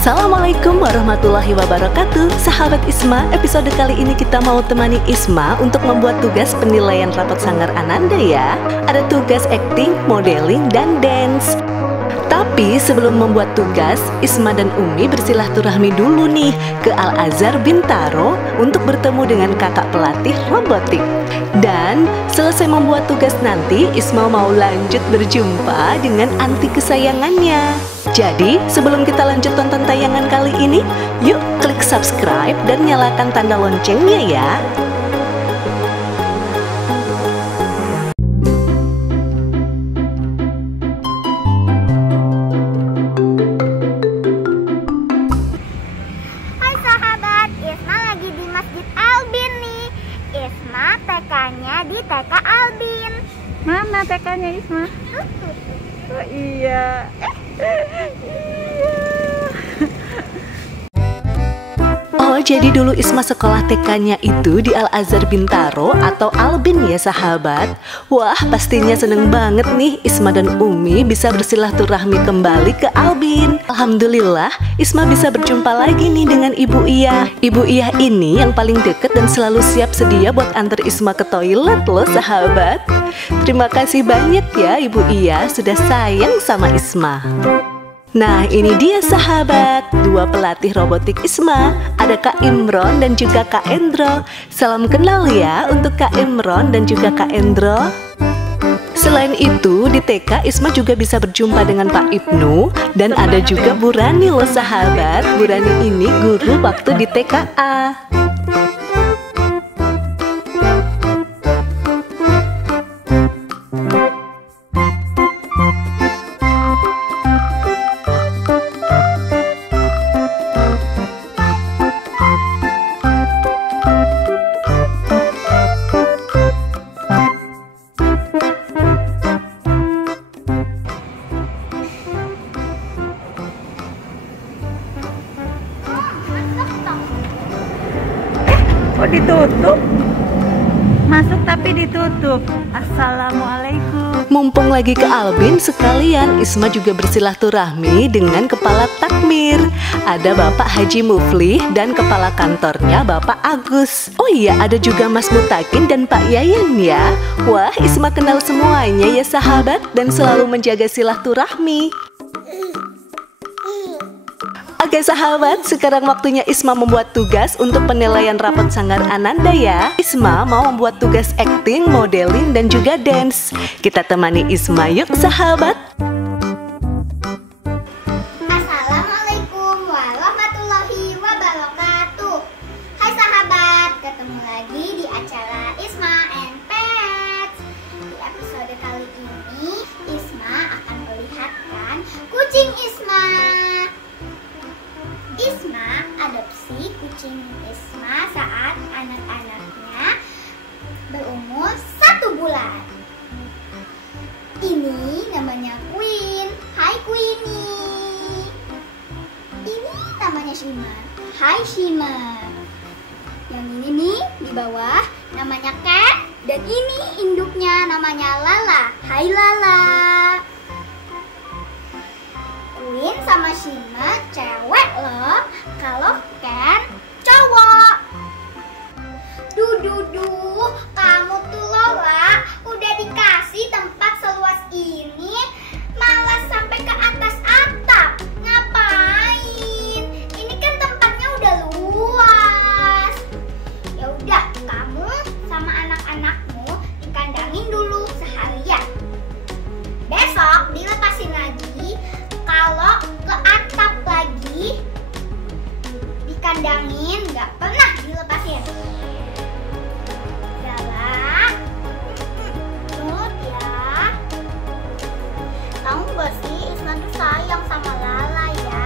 Assalamualaikum warahmatullahi wabarakatuh. Sahabat Isma, episode kali ini kita mau temani Isma untuk membuat tugas penilaian rapot Sanggar Ananda ya. Ada tugas acting, modeling, dan dance. Tapi sebelum membuat tugas, Isma dan Umi bersilaturahmi dulu nih ke Al-Azhar Bintaro untuk bertemu dengan kakak pelatih robotik. Dan selesai membuat tugas nanti, Isma mau lanjut berjumpa dengan anti kesayangannya. Jadi, sebelum kita lanjut tonton tayangan kali ini, yuk klik subscribe dan nyalakan tanda loncengnya ya. Hai sahabat, Isma lagi di Masjid Albin nih. Isma TK-nya di TK Albin. Mana TK-nya Isma? Oh iya. Oh, jadi dulu Isma sekolah TK-nya itu di Al-Azhar Bintaro atau Albin ya sahabat. Wah, pastinya seneng banget nih Isma dan Umi bisa bersilaturahmi kembali ke Albin. Alhamdulillah, Isma bisa berjumpa lagi nih dengan Ibu Iyah. Ibu Iyah ini yang paling deket dan selalu siap sedia buat antar Isma ke toilet loh sahabat. Terima kasih banyak ya Ibu Iyah sudah sayang sama Isma. Nah, ini dia sahabat, dua pelatih robotik Isma. Ada Kak Imron dan juga Kak Endro. Salam kenal ya untuk Kak Imron dan juga Kak Endro. Selain itu, di TK Isma juga bisa berjumpa dengan Pak Ibnu. Dan ada juga Bu Rani loh sahabat. Bu Rani ini guru waktu di TKA. Kok ditutup? Masuk tapi ditutup. Assalamualaikum. Mumpung lagi ke Albin, sekalian Isma juga bersilaturahmi dengan kepala takmir. Ada Bapak Haji Muflih dan kepala kantornya Bapak Agus. Oh iya, ada juga Mas Mutakin dan Pak Yayan ya. Wah, Isma kenal semuanya ya sahabat dan selalu menjaga silaturahmi. Oke sahabat, sekarang waktunya Isma membuat tugas untuk penilaian rapot Sanggar Ananda ya. Isma mau membuat tugas acting, modeling, dan juga dance. Kita temani Isma yuk sahabat. Assalamualaikum warahmatullahi wabarakatuh. Hai sahabat, ketemu lagi di acara Isma and Pets. Di episode kali ini, Isma akan melihatkan kucing Isma. Isma adopsi kucing Isma saat anak-anaknya berumur 1 bulan. Ini namanya Queen. Hai Queenie. Ini namanya Shima. Hai Shima. Yang ini nih di bawah namanya Cat. Dan ini induknya namanya Lala. Hai Lala. Queen sama Shima cewek loh, kalau Ken cowok. Duh, kamu tuh Lola udah dikasih tempat seluas ini, malah sampai ke atas atap. Ngapain? Ini kan tempatnya udah luas. Ya udah, kamu sama anak-anakmu dikandangin dulu seharian. Besok dilepasin lagi. Kalau ke atap lagi dikandangin, nggak pernah dilepasin. Lala, nurut ya. Tahu nggak sih, Isma tuh sayang sama Lala ya.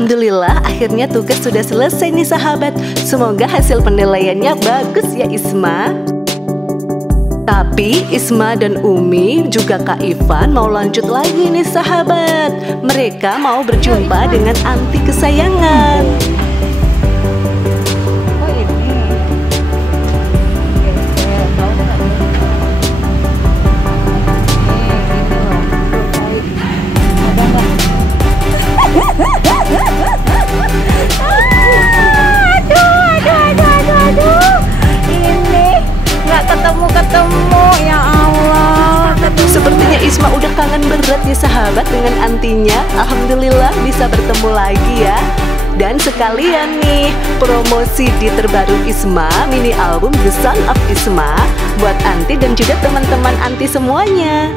Alhamdulillah akhirnya tugas sudah selesai nih sahabat. Semoga hasil penilaiannya bagus ya Isma. Tapi Isma dan Umi juga Kak Ivan mau lanjut lagi nih sahabat. Mereka mau berjumpa dengan anti kesayangan. Oh ini. Tahu nggak? Ada nggak? Aduh. Ini nggak ketemu ya Allah. Sepertinya Isma udah kangen berat nih sahabat dengan antinya. Alhamdulillah bisa bertemu lagi ya. Dan sekalian nih promosi di terbaru Isma, mini album The Son of Isma buat anti dan juga teman-teman anti semuanya.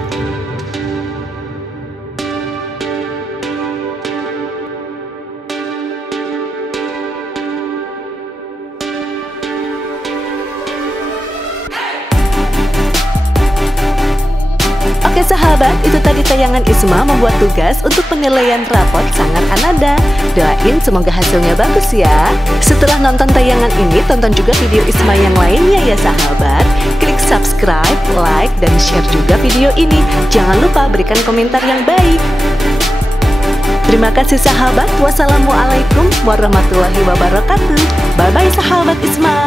Oke sahabat, itu tadi tayangan Isma membuat tugas untuk penilaian raport Sanggar Anada. Doain semoga hasilnya bagus ya. Setelah nonton tayangan ini, tonton juga video Isma yang lainnya ya sahabat. Klik subscribe, like, dan share juga video ini. Jangan lupa berikan komentar yang baik. Terima kasih sahabat. Wassalamualaikum warahmatullahi wabarakatuh. Bye-bye sahabat Isma.